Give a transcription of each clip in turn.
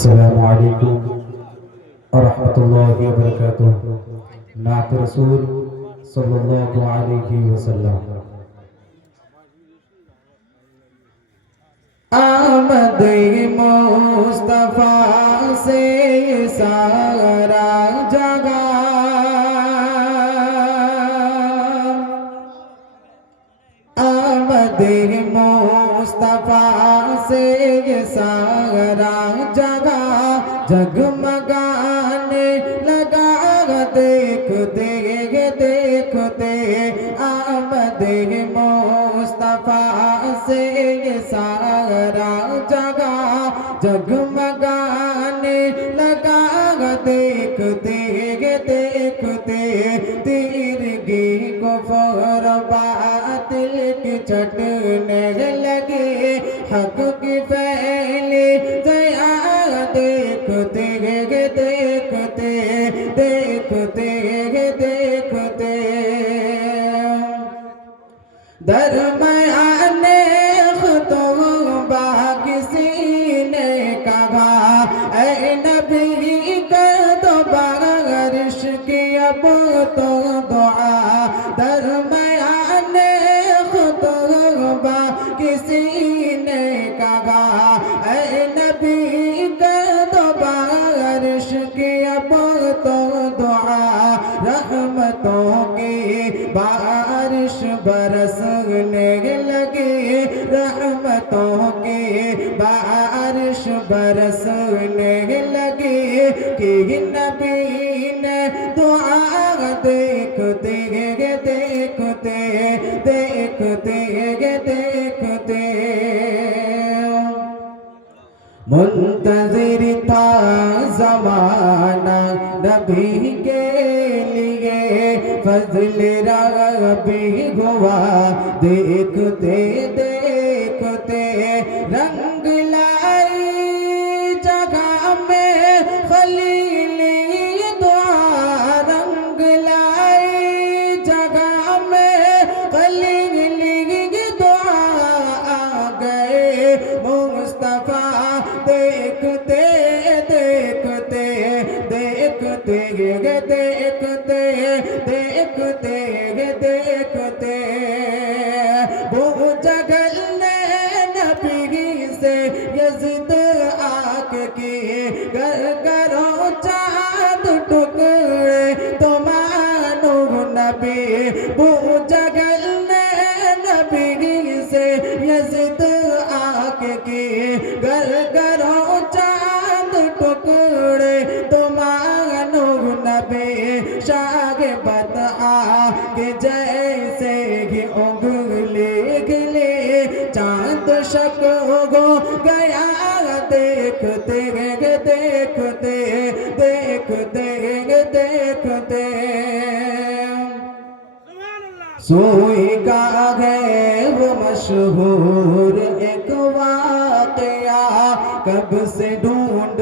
السلام علیکم ورحمۃ اللہ وبرکاتہ۔ نعت رسول صلی اللہ علیہ وسلم۔ آمد مصطفیٰ سے سارا جگہ، آمد مصطفیٰ سے سارا جگہ جگمگانے لگا، دیکھتے دیکھتے آمد مصطفیٰ سے سارا جگہ جگمگانے لگا، دیکھتے دیکھتے تیرگی کفر باطل کی چھٹنے لگے، حق کی پھیلی دیا، دیکھتے دیکھتے دیکھتے دیکھتے درمیان خطبہ کسی نے کہا، اے نبی کر دو بارش کی اب تو دعا، درمیان خطبہ کسی نے کہا، اے نبی کر دو بارش کی اب تو دعا، رحمتوں کی بارش برسنے لگی، رحمتوں کی بارش برسنے لگی، کہ نبی نے دعا، دیکھتے دیکھتے دیکھتے دیکھتے منتظر تھا زمانہ نبی کے لیے، فضل ربی ہوا، دیکھتے دیکھتے رنگ لائی جگہ میں خلیلی دعا، رنگ لائی جگہ میں خلیلی دعا، آ گئے مصطفیٰ، دیکھتے دیکھتے دیکھتے دیکھتے دیکھتے دیکھتے وہ جگلنے نبی سے یزد آگ کی، گر کرو چاند ٹکڑے تو مانو نبی، وہ جگلنے نبی سے یزد آگ کی، گر کرو چاند ٹکڑے تو مانو نبی، شاہ بدآ کے جیسے ہی انگلی گلی، چاند شک ہو گیا، دیکھتے دیکھتے دیکھتے دیکھتے سوئی کا ہے وہ مشہور ایک واقعہ، کب سے ڈھونڈ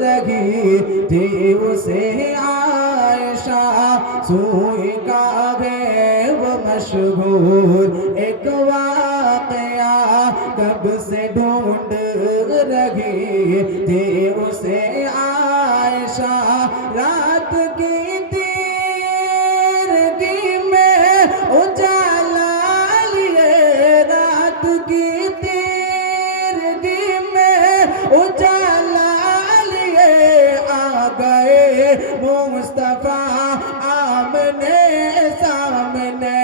رہی تھی اسے عائشہ، سوئی کا ہے وہ مشہور ایک واقعہ، کب سے ڈھونڈ رہی تھی اسے عائشہ، رات کی تیرگی میں اجالا لیے، رات کی تیرگی میں اجالا لیے، آ گئے مصطفیٰ آمنے سامنے،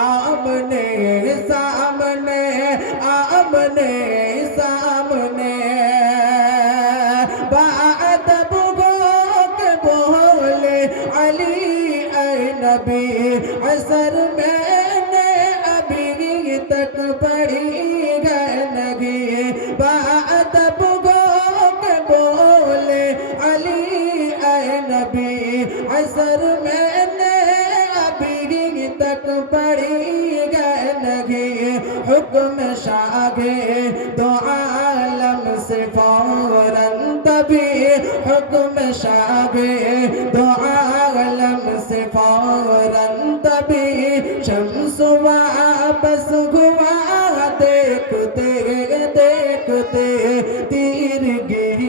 آمنے سامنے، آمنے سامنے، بادب گو کے بولے علی اے نبی، عصر میں نے ابھی تک پڑھی ہے نگی، بادب گو کے بولے علی اے نبی، عصر میں نے ابھی تک پڑھی ہے نگی، حکم شاہ دو عالم سے فوراً تبھی، حکم شاہ دو عالم سے فوراً تبھی، شمس واپس ہوا، دیکھتے دیکھتے تیرگی